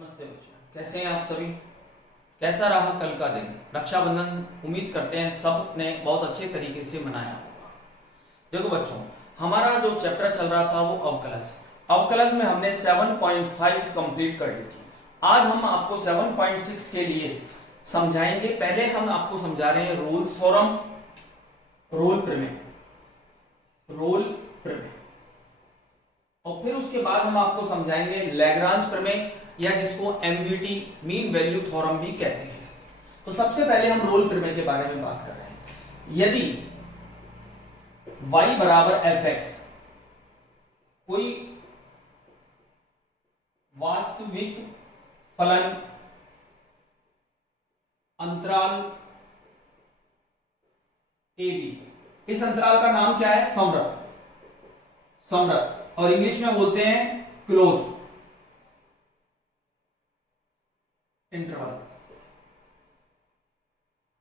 नमस्ते बच्चों, कैसे हैं आप सभी। कैसा रहा कल का दिन रक्षाबंधन। उम्मीद करते हैं सब ने बहुत अच्छे तरीके से मनाया होगा। देखो बच्चों, हमारा जो चैप्टर चल रहा था वो अवकलज। अवकलज में हमने 7.5 कंप्लीट कर ली थी। आज हम आपको 7.6 के लिए समझाएंगे। पहले हम आपको समझा रहे हैं रूल्स थ्योरम, रोल प्रमेय, रोल प्रमेय, और फिर उसके बाद हम आपको समझाएंगे लैग्रांज प्रमेय या जिसको एमवीटी मीन वैल्यू थ्योरम भी कहते हैं। तो सबसे पहले हम रोल प्रमेय के बारे में बात कर रहे हैं। यदि y बराबर fx कोई वास्तविक फलन अंतराल AB, इस अंतराल का नाम क्या है? संवृत। संवृत और इंग्लिश में बोलते हैं क्लोज इंटरवल।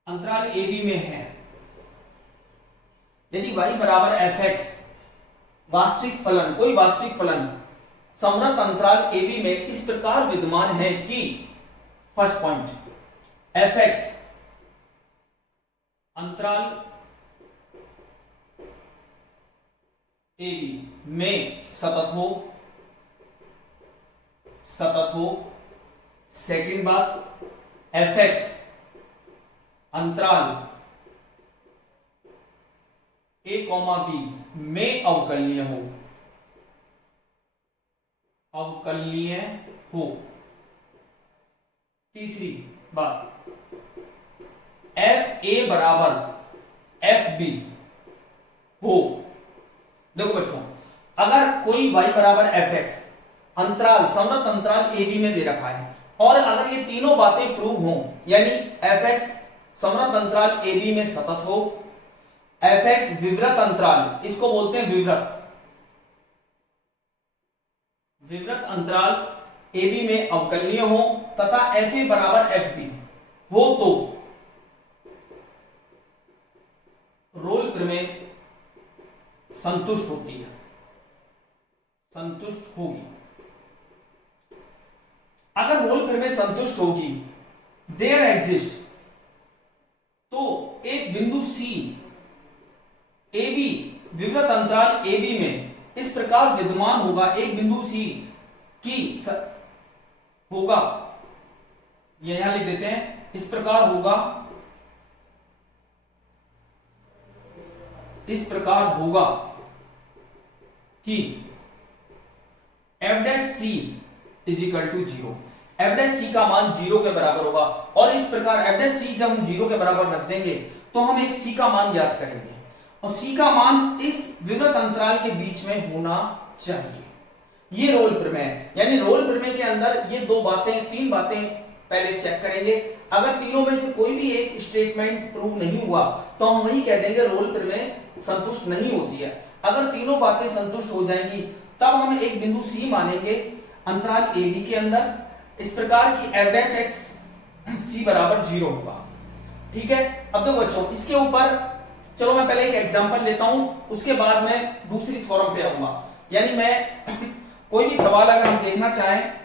अंतराल AB में है। यदि y बराबर fx वास्तविक फलन, कोई वास्तविक फलन संवृत अंतराल AB में इस प्रकार विद्यमान है कि फर्स्ट पॉइंट fx अंतराल AB में सतत हो, सतत हो। सेकंड बात, fx अंतराल a, b में अवकलनीय हो, अवकलनीय हो। तीसरी बात, fa बराबर fb हो। देखो बच्चों, अगर कोई y बराबर fx अंतराल संवृत अंतराल AB में दे रखा है और अगर ये तीनों बातें प्रूव हो, यानी fx संवृत अंतराल AB में सतत हो, fx विवृत अंतराल, इसको बोलते हैं विवृत, विवृत अंतराल AB में अवकलनीय हो तथा fa बराबर fb हो, तो रोल प्रमेय संतुष्ट होती है, संतुष्ट होगी। अगर रोल प्रमेय संतुष्ट होगी, देयर एग्जिस्ट, तो एक बिंदु C AB विवृत अंतराल AB में इस प्रकार विद्यमान होगा, एक बिंदु C की होगा, यहां लिख देते हैं, इस प्रकार होगा, इस प्रकार होगा कि f' c is equal to 0। f' का मान 0 के बराबर होगा और इस प्रकार f' जब हम 0 के बराबर रख देंगे तो हम एक c का मान ज्ञात करेंगे और c का मान इस विवृत अंतराल के बीच में होना चाहिए। ये रोल प्रमेय है। यानी रोल प्रमेय के अंदर ये दो बातें, तीन बातें पहले चेक करेंगे। अगर तीनों में से कोई भी एक स्टेटमेंट प्रूव नहीं हुआ तो हम वही कह देंगे रोल प्रमेय संतुष्ट नहीं होती है। अगर तीनों बातें संतुष्ट हो जाएंगी तब हम एक बिंदु C मानेंगे अंतराल AB के अंदर, इस प्रकार की f' c बराबर 0 होगा। ठीक है। अब देखो बच्चों, इसके ऊपर चलो मैं पहले एक एग्जांपल लेता हूं, उसके बाद मैं दूसरी थ्योरम पे आऊंगा। यानी मैं कोई भी सवाल अगर हम देखना चाहें,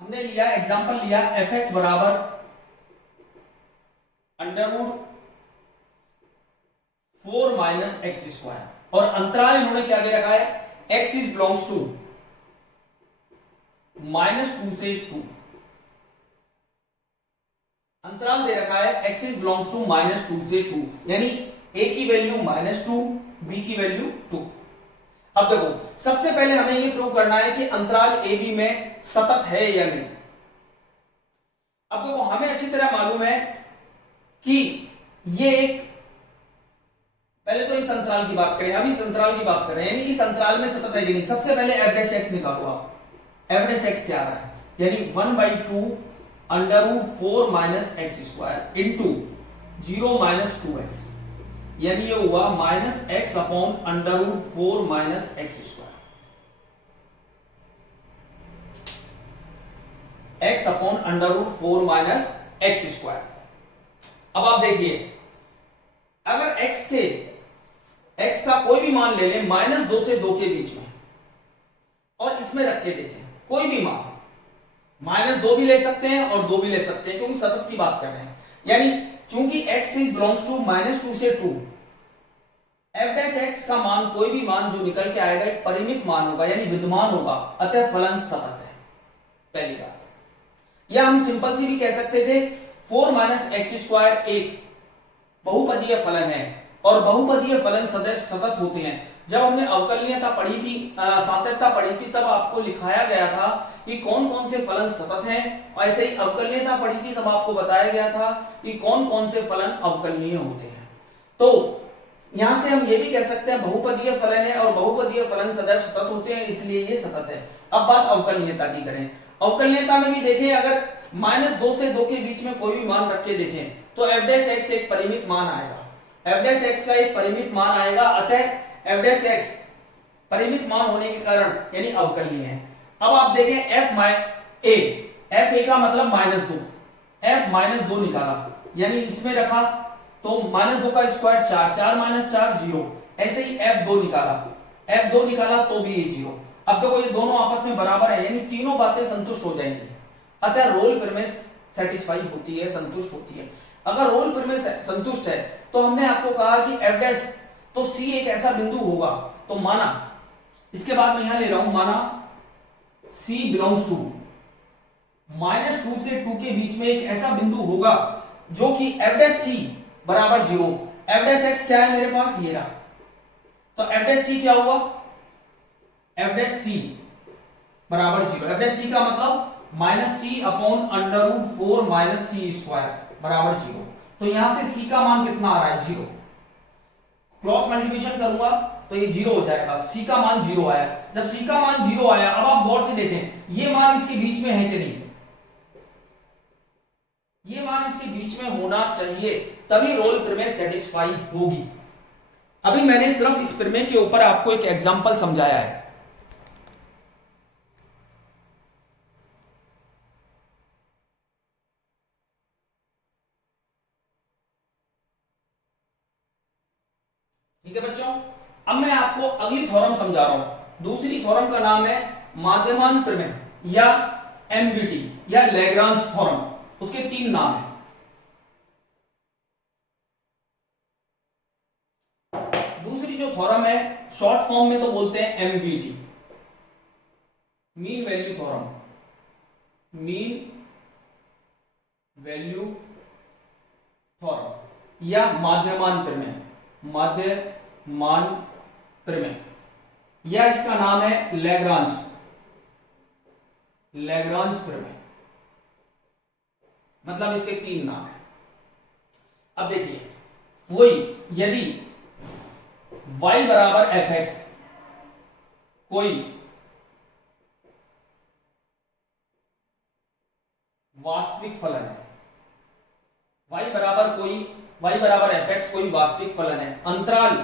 हमने लिया एग्जांपल लिया fx बराबर अंडरवुड 4 माइनस एक्स स्क्वायर और अंतराल इन्होंने क्या दे रखा है, x इज बिलोंग्स टू -2 से 2। अंतराल दे रखा है x इज बिलोंग्स टू -2 से 2, यानी a की वैल्यू -2, b की वैल्यू 2। अब देखो, सबसे पहले हमें ये प्रूव करना है कि अंतराल AB में सतत है या नहीं। अब देखो, हमें अच्छी तरह मालूम है कि ये एक, पहले तो इस अंतराल की बात करें, हम इस अंतराल की बात कर रहे हैं, यानी इस अंतराल में सतत है कि नहीं। सबसे पहले f' निकालो आप। f' क्या आ रहा है, यानी 1/2 under root 4 minus x square into 0 minus 2x, यानी ये हुआ -x upon under root 4 minus x square, x upon under root 4 minus x square. अब आप देखिए, अगर x थे x का कोई भी मान ले लें -2 से 2 के बीच में और इसमें रख के देखें कोई भी मान, -2 भी ले सकते हैं और 2 भी ले सकते हैं क्योंकि सतत की बात कर रहे हैं। यानी चूंकि x इज बिलोंग्स टू -2 से 2, f डैश x का मान कोई भी मान जो निकल के आएगा एक परिमित मान होगा यानी विद्यमान होगा, अतः फलन सतत है। पहली बात, या हम सिंपल सी भी कह सकते थे 4 - x² एक बहुपदीय फलन है और बहुपदीय फलन सदैव सतत होते हैं। जब हमने अवकलनीयता पढ़ी थी, सातत्यता पढ़ी थी, तब आपको लिखाया गया था कि कौन कौन से फलन सतत हैं, और ऐसे ही अवकलनीयता पढ़ी थी तब आपको बताया गया था कि कौन कौन से फलन अवकलनीय होते हैं। तो यहां से हम ये भी कह सकते हैं बहुपदीय फलन है और बहुपदीय फलन सदैव सतत होते हैं, इसलिए ये सतत है। अब बात अवकलनीयता की करें, अवकलनीयता में भी देखें, अगर -2 से 2 के बीच में कोई भी मान रख के देखें तो f डैश x एक परिमित मान आएगा, f डैश x का एक परिमित मान आएगा, अतः f डैश x परिमित मान होने के कारण यानी अवकलनीय है। अब आप देखें f a का मतलब -2, f -2 निकाला यानी इसमें रखा तो -2 का स्क्वायर 4, 4 - 4 0, ऐसे ही f2 निकाला तो भी ये 0। अब देखो ये दोनों आपस में बराबर है यानी तीनों बातें संतुष्ट हो जाएंगी, अतः रोल प्रमेय सेटिस्फाई होती है, संतुष्ट होती है। अगर रोल प्रमेय संतुष्ट है तो हमने आपको कहा कि f डैश तो c एक ऐसा बिंदु होगा, तो माना इसके बाद मैं यहां ले रहा हूं, माना c बिलोंग्स टू -2 से 2 के बीच में एक ऐसा बिंदु होगा जो कि f डैश c बराबर 0, f डैश x क्या है मेरे पास, ये रहा, तो f डैश c क्या हुआ, f डैश c बराबर 0, f डैश c का मतलब -c/√4 - c² बराबर 0। तो यहां से c का मान कितना आ रहा है, 0। क्रॉस मल्टीप्लिकेशन करूंगा तो ये 0 हो जाएगा, c का मान 0 आया। जब c का मान 0 आया, अब आप गौर से देखें ये मान इसके बीच में है कि नहीं, ये मान इसके बीच में होना चाहिए, तभी रोल प्रमेय सेटिस्फाई होगी। अभी मैंने सिर्फ इस प्रमेय के ऊपर आपको एक एग्जांपल समझाया है। ठीक है बच्चों, अब मैं आपको अगली थ्योरम समझा रहा हूं। दूसरी थ्योरम का नाम है माध्यमान प्रमेय या एमवीटी या लैग्रांज थ्योरम, उसके 3 नाम हैं। दूसरी जो थ्योरम है शॉर्ट फॉर्म में तो बोलते हैं MVT, mean value theorem, mean value theorem या माध्यमान प्रमेय, माध्यमान प्रमेय, या इसका नाम है लैग्रांज, लैग्रांज प्रमेय, मतलब इसके 3 नाम हैं। अब देखिए वही, यदि y बराबर fx कोई वास्तविक फलन है, y बराबर fx कोई वास्तविक फलन है, अंतराल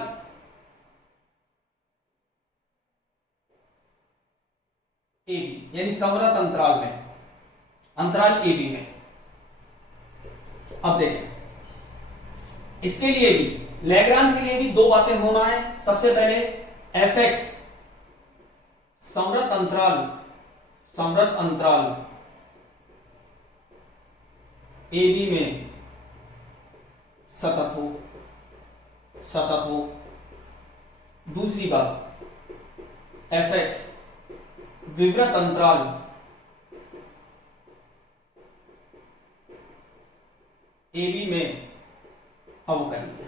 a b यानी संवृत अंतराल में, अंतराल a b में। अब देखें इसके लिए भी, लैग्रांज के लिए भी 2 बातें होना है। सबसे पहले fx संवृत अंतराल a b में सतत हो। दूसरी बात fx विवृत अंतराल a b में अवकलनीय,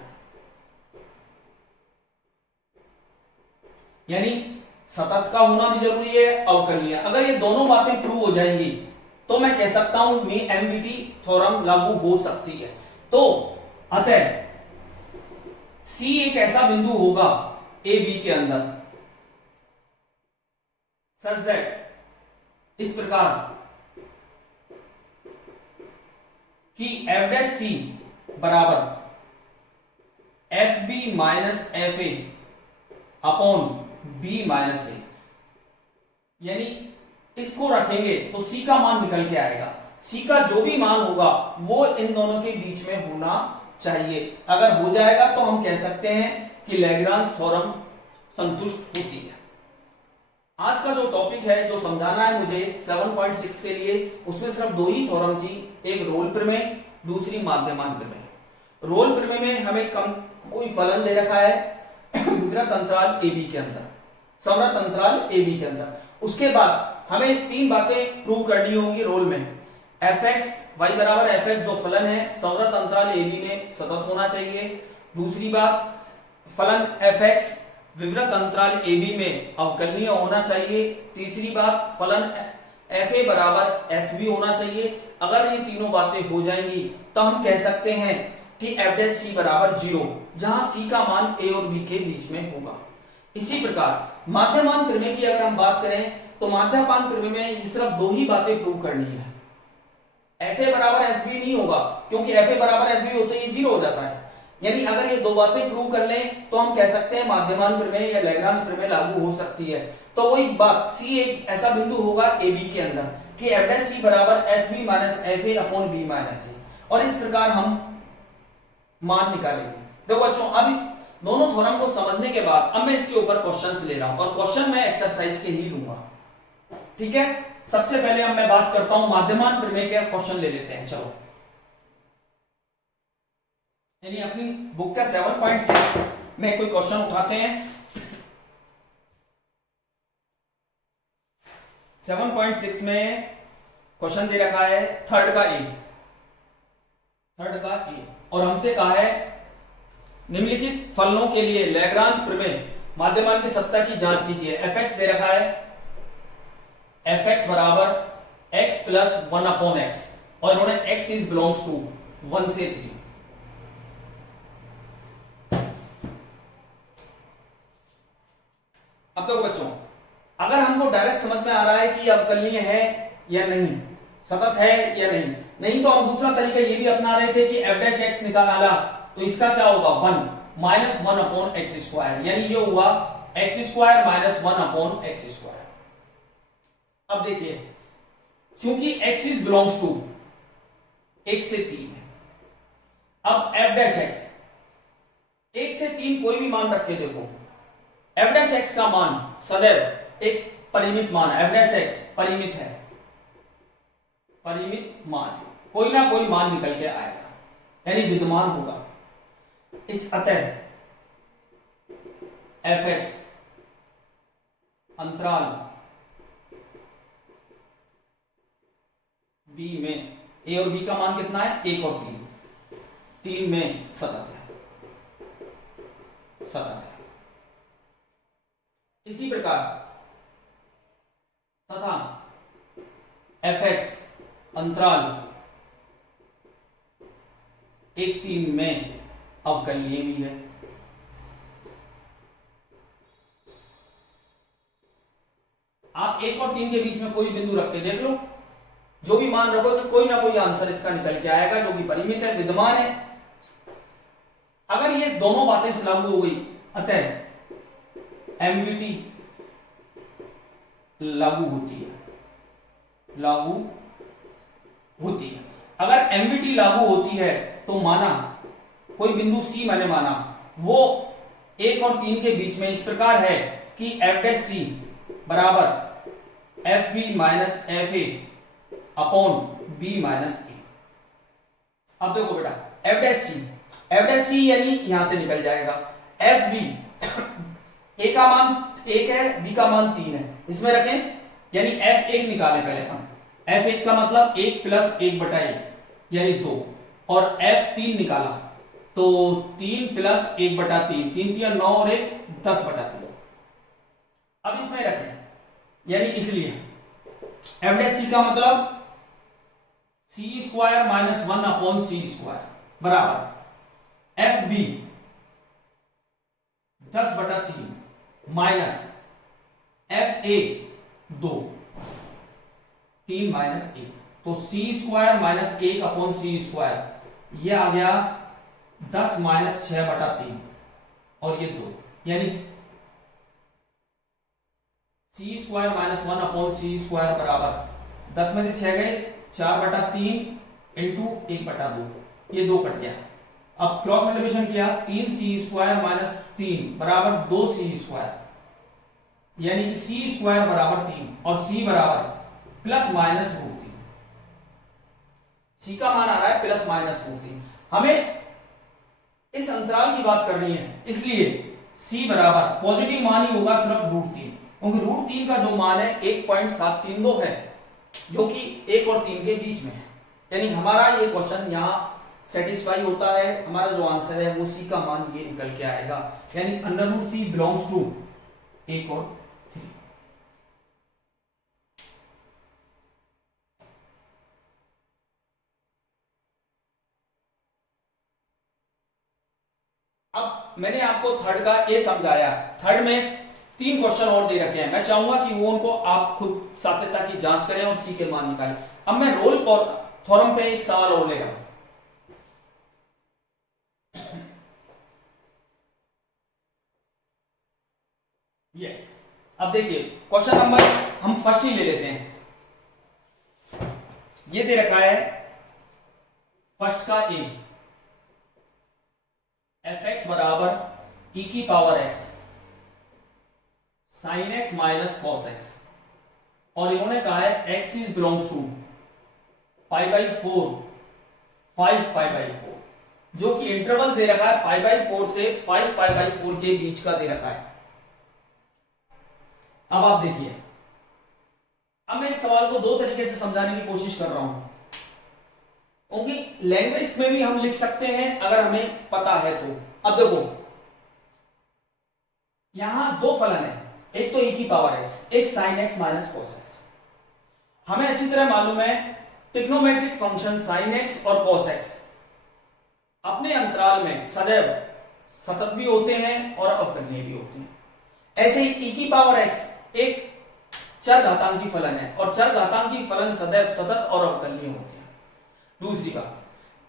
यानी सतत का होना भी जरूरी है, अवकलनीय। अगर ये दोनों बातें प्रूव हो जाएंगी तो मैं कह सकता हूं एमवीटी थ्योरम लागू हो सकती है। तो अतः C एक ऐसा बिंदु होगा ए बी के अंदर सच दैट, इस प्रकार कि f डैश C बराबर F B minus F A upon B minus A, यानी इसको रखेंगे तो C का मान निकल के आएगा। C का जो भी मान होगा वो इन दोनों के बीच में होना चाहिए। अगर हो जाएगा तो हम कह सकते हैं कि लैग्रांज थ्योरम संतुष्ट होती है। आज का जो टॉपिक है, जो समझाना है मुझे 7.6 के लिए, उसमें सिर्फ दो ही थ्योरम थी, एक रोल प्रमेय, दूसरी माध्यमान प्रमेय। रोल प्रमेय में हमें कोई फलन दे रखा है विवृत अंतराल ए बी के अंदर, संवृत अंतराल ए बी के अंदर। उसके बाद हमें तीन बातें प्रूव करनी होंगी रोल में। एफ एक्स वाई बराबर एफ एक्स जो फलन है संवृत अंतराल ए बी में सतत होना चाहिए। दूसरी बात, फलन एफ एक्स विवृत अंतराल ए बी में अवकलनीय होना चाहिए। तीसरी बात, फलन एफ ए बराबर एफ बी होना चाहिए। अगर ये तीनों बातें हो जाएंगी तो हम कह सकते हैं कि एफ डैश सी बराबर 0, जहां सी का मान ए और बी के बीच में होगा। इसी प्रकार माध्यमान प्रमेय की अगर हम बात करें तो माध्यमान प्रमेय में सिर्फ दो ही बातें प्रूव करनी है। एफ ए बराबर एफ बी नहीं होगा, क्योंकि एफ ए बराबर एफ बी होते ही 0 हो जाता है। यानी अगर ये दो बातें प्रूव कर लें तो हम कह सकते हैं माध्यमान प्रमेय या लैग्रांज प्रमेय लागू हो सकती है। तो वही बात, सी एक ऐसा बिंदु होगा ए बी के अंदर कि एफ डैश सी बराबर F B minus F A upon B minus A, और इस प्रकार हम मान निकालेंगे। देखो बच्चों, अभी दोनों थ्योरम को समझने के बाद अब मैं इसके ऊपर क्वेश्चंस ले रहा हूं, और क्वेश्चन मैं एक्सरसाइज के ही लूंगा। ठीक है, सबसे पहले अब मैं बात करता हूं माध्यमान प्रमेय के क्वेश्चन ले लेते हैं। चलो, यानी अपनी बुक का 7.6 में कोई क्वेश्चन उठाते हैं। 7.6 में क्वेश्चन दे रखा है थर्ड का ए, और हमसे कहा है निम्नलिखित फलनों के लिए लैग्रांज प्रमेय माध्यमान की सत्ता की जांच कीजिए। एफ एक्स दे रखा है, एफ एक्स बराबर एक्स प्लस 1 अपॉन एक्स, और इन्होंने एक्स इज बिलोंग्स टू 1 से 3। अब तो बच्चों, अगर हमको डायरेक्ट समझ में आ रहा है कि अवकलनीय है या नहीं, सतत है या नहीं तो हम दूसरा तरीका ये भी अपना रहे थे कि एफ डैश एक्स निकाला तो इसका क्या होगा 1 माइनस 1 अपॉन एक्स स्क्वायर, यानी ये हुआ x square minus 1 upon x square. अब देखिए, क्योंकि x इज बिलोंग्स टू 1 से 3 है, अब f डैश x 1 से 3 कोई भी मान रख के देखो, f डैश x का मान सदैव एक परिमित मान है। f डैश x परिमित है, परिमित मान, कोई ना कोई मान निकल के आएगा, यानी विद्यमान होगा। इस अतः f x अंतराल b में a और b का मान कितना है 1 और 3 में सतत है। इसी प्रकार तथा एफ एक्स अंतराल 1-3 में अवकलनीय भी है। आप 1 और 3 के बीच में कोई बिंदु रख के देख लो, जो भी मान रखोगे कोई ना कोई आंसर इसका निकल के आएगा, जो कि परिमित है, विद्यमान है। अगर ये दोनों बातें से लागू हो गई, अतः एमवीटी लागू होती है। अगर एमवीटी लागू होती है तो माना कोई बिंदु सी मैंने माना वो 1 और 3 के बीच में इस प्रकार है कि एफ डैश सी बराबर F B minus F A upon B minus A. अब देखो बेटा, एफ डैश सी यानी यहां से निकल जाएगा एफ बी, ए का मान 1 है, बी का मान 3 है, इसमें रखें, यानी एफ 1 निकालें पहले हम। एफ 1 का मतलब 1 प्लस 1/1 यानी 2, और एफ 3 निकाला तो 3 प्लस 1/3, 3 3 9 और 1 10/3। अब इसमें रखें, यानी इसलिए एफ डैश सी का मतलब C square minus 1 upon C square बराबर F B 10/3 minus F A 2 3 minus 1, तो C square minus 1 upon C square, ये आ गया 10 माइनस 6/3 और ये 2, यानी सी square minus 1 upon C square बराबर 10 में से 6 गए 4/3 इंटू 1/2, ये 2 कट गया। अब क्रॉस मल्टीप्लिकेशन किया, 3c² माइनस 3 बराबर 2c², यानी कि c² बराबर 3 और c बराबर प्लस माइनस √3। c का मान आ रहा है प्लस माइनस √3। हमें इस अंतराल की बात करनी है, इसलिए c बराबर पॉजिटिव मान ही होगा सिर्फ √3, क्योंकि √3 का जो मान है 1.732 है, जो कि 1 और 3 के बीच में है। यानी हमारा ये क्वेश्चन यहाँ सेटिस्फाई होता है, हमारा जो आंसर है वो सी का मान ये निकल के आएगा, यानी √c बिलोंग्स टू 1 और 3। अब मैंने आपको थर्ड का ए समझाया, थर्ड में 3 क्वेश्चन और दे रखे हैं, मैं चाहूंगा कि वो उनको आप खुद सात्यता की जांच करें और सी के मान निकालें। अब मैं रोल थ्योरम पे एक सवाल और लेगा। यस, अब देखिए क्वेश्चन नंबर हम फर्स्ट ही ले लेते हैं। ये दे रखा है फर्स्ट का ए, fx बराबर e की power x sin x minus cos x, और इन्होंने कहा है x इज बिलोंग्स टू π/4 5π/4, जो कि इंटरवल दे रखा है π/4 से 5π/4 के बीच का दे रखा है। अब आप देखिए, अब मैं इस सवाल को 2 तरीके से समझाने की कोशिश कर रहा हूं, क्योंकि लैंग्वेज में भी हम लिख सकते हैं अगर हमें पता है तो। अब देखो यहां 2 फलन है, एक तो e की पावर x, एक sin x minus cos x। हमें अच्छी तरह मालूम है ट्रिग्नोमेट्रिक फंक्शन sin x और cos x अपने अंतराल में सदैव सतत भी होते हैं और अवकलनीय भी होते हैं। ऐसे ही e की पावर x एक चर घातांकी फलन है, और चर घातांकी फलन सदैव सतत और अवकलनीय होते हैं। दूसरी बात,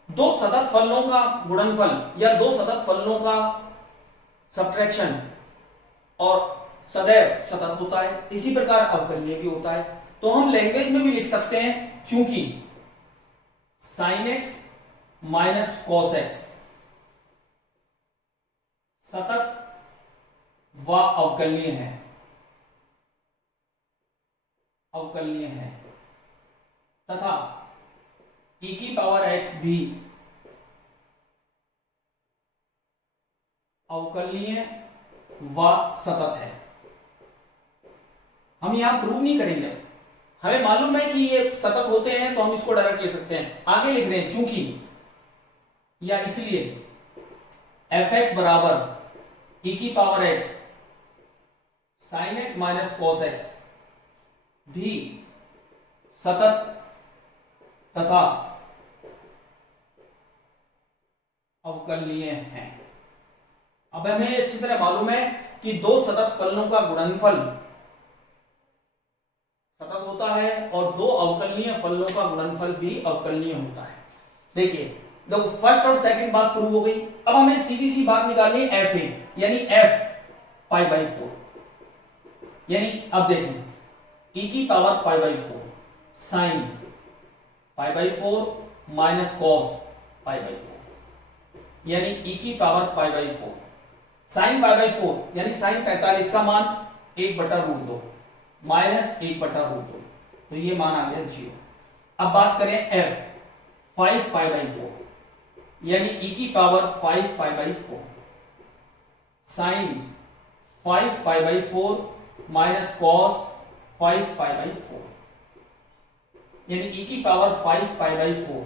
2 सतत फलनों का गुणनफल या 2 सतत फलनों का सब्ट्रैक्शन और सदैव सतत होता है, इसी प्रकार अवकलनीय भी होता है। तो हम लैंग्वेज में भी लिख सकते हैं, चूंकि sin x minus cos x सतत व अवकलनीय है, अवकलनीय है, तथा e की पावर x भी अवकलनीय व सतत है। हम यहां प्रूव नहीं करेंगे, हमें मालूम है कि ये सतत होते हैं तो हम इसको डायरेक्ट ले सकते हैं। आगे लिख रहे हैं चूंकि या इसलिए fx बराबर e की power x sin x minus cos x भी सतत तथा अवकलनीय है। अब हमें अच्छी तरह मालूम है कि 2 सतत फलनों का गुणनफल सतत होता है और 2 अवकलनीय फलनों का गुणनफल भी अवकलनीय होता है। देखिए देखो, फर्स्ट और सेकंड बात प्रूव हो गई। अब हमें सीधी सी बात निकालनी है fa, यानी f π/4, यानी अब देखें e की पावर π/4 sin π/4 माइनस cos π/4, यानी e की पावर π/4 sin π/4 यानी sin 45 का मान 1/√2 माइनस 1/√2, तो ये मान आ गया 0। अब बात करें f 5π/4 यानी e की पावर 5π/4 sin 5π/4 माइनस cos 5π/4 यानी e की पावर 5π/4।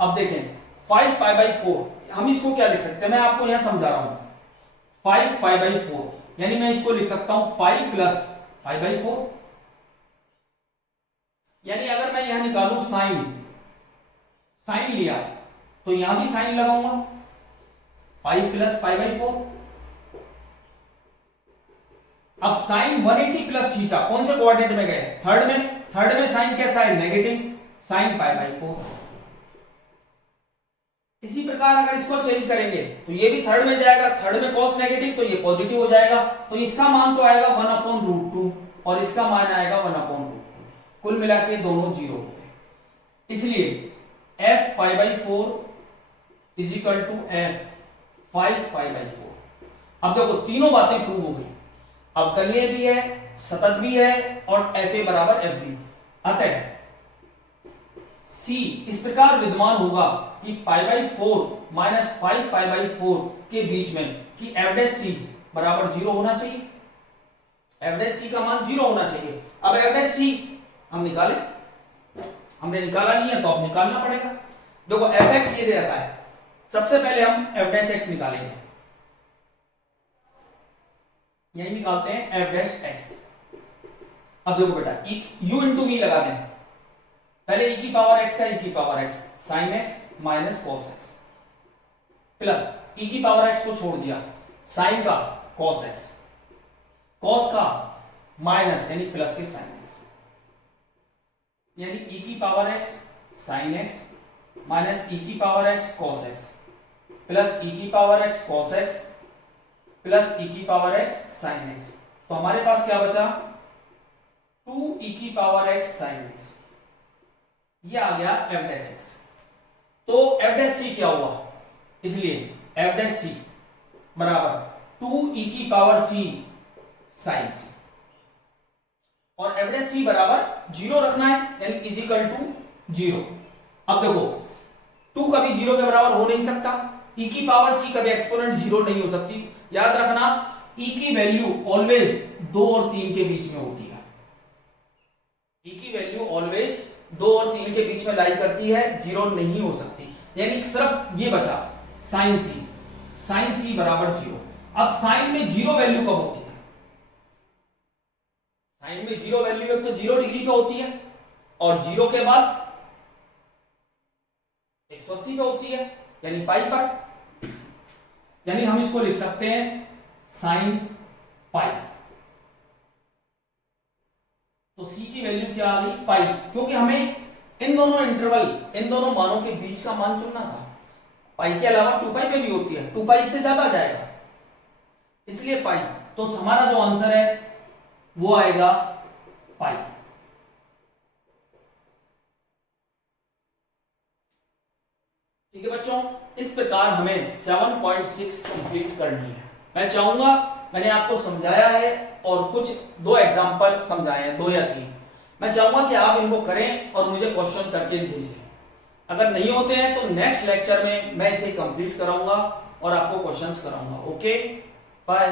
अब देखें 5π/4 हम इसको क्या लिख सकते हैं, मैं आपको यहां समझा रहा हूं। 5π/4 यानी मैं इसको लिख सकता हूं पाई प्लस π/4, यानी अगर मैं यहां निकालूं साइन लिया तो यहां भी साइन लगाऊंगा पाई प्लस π/4। अब साइन 180 प्लस थीटा कौन से कोऑर्डिनेट में गए, थर्ड में साइन कैसा है, नेगेटिव, साइन π/4। इसी प्रकार अगर इसको चेंज करेंगे तो ये भी थर्ड में जाएगा, थर्ड में cos नेगेटिव तो ये पॉजिटिव हो जाएगा, तो इसका मान तो आएगा 1/√2 और इसका मान आएगा 1/√2, कुल मिला के दोनों 0 हो गए। इसलिए f π/4 is equal to F 5π/4। अब देखो तीनों बातें प्रूव हो गई, अवकलनीय भी है, सतत भी है और एफ ए बराबर एफ बी। अतः सी इस प्रकार विद्यमान होगा कि π/4 माइनस 5π/4 के बीच में कि एफ डैश सी बराबर 0 होना चाहिए, एफ डैश सी का मान 0 होना चाहिए। अब एफ डैश सी हम निकालें, हमने निकाला नहीं है तो अब निकालना पड़ेगा। देखो एफ एक्स ये दे रखा है, सबसे पहले हम एफ डैश एक्स निकालेंगे, यही निकालते हैं एफ डैश एक्स। अब देखो बेटा u इंटू वी लगा दें, पहले e की पावर x का e की power x sin x minus cos x plus e की पावर x को छोड़ दिया sin का cos x, cos का माइनस यानी प्लस के sin x, यानी e की power x sin x minus e की power x cos x plus e की power x cos x plus e की पावर x sin x। तो हमारे पास क्या बचा 2e की पावर x sin x, ये आ गया f डैश x। तो f डैश c क्या हुआ, इसलिए f डैश c बराबर 2e की पावर c sin c और f डैश c बराबर 0 रखना है यानी इज इक्वल टू 0। अब देखो 2 कभी 0 के बराबर हो नहीं सकता, e की पावर c कभी एक्सपोनेंट 0 नहीं हो सकती। याद रखना e की वैल्यू ऑलवेज 2 और 3 के बीच में होती है, e की वैल्यू ऑलवेज 2 और 3 के बीच में लाई करती है, 0 नहीं हो सकती। यानी सिर्फ ये बचा sin c बराबर 0। अब साइन में 0 वैल्यू कब होती है, साइन में 0 वैल्यू एक तो 0 डिग्री पे होती है और 0 के बाद 180 पे होती है यानी पाई पर, यानी हम इसको लिख सकते हैं साइन पाई। तो c की वैल्यू क्या आ गई पाई, क्योंकि हमें इन दोनों इंटरवल इन दोनों मानों के बीच का मान चुनना था। पाई के अलावा 2π पे भी होती है, 2π से ज्यादा जाएगा इसलिए पाई। तो हमारा जो आंसर है वो आएगा पाई। ठीक है बच्चों, इस प्रकार हमें 7.6 कंप्लीट करनी है। मैं चाहूंगा, मैंने आपको समझाया है और कुछ 2 एग्जांपल समझाए हैं, 2 या 3। मैं चाहूंगा कि आप इनको करें और मुझे क्वेश्चन करके भेजें। अगर नहीं होते हैं तो नेक्स्ट लेक्चर में मैं इसे कंप्लीट कराऊंगा और आपको क्वेश्चंस कराऊंगा। Okay bye.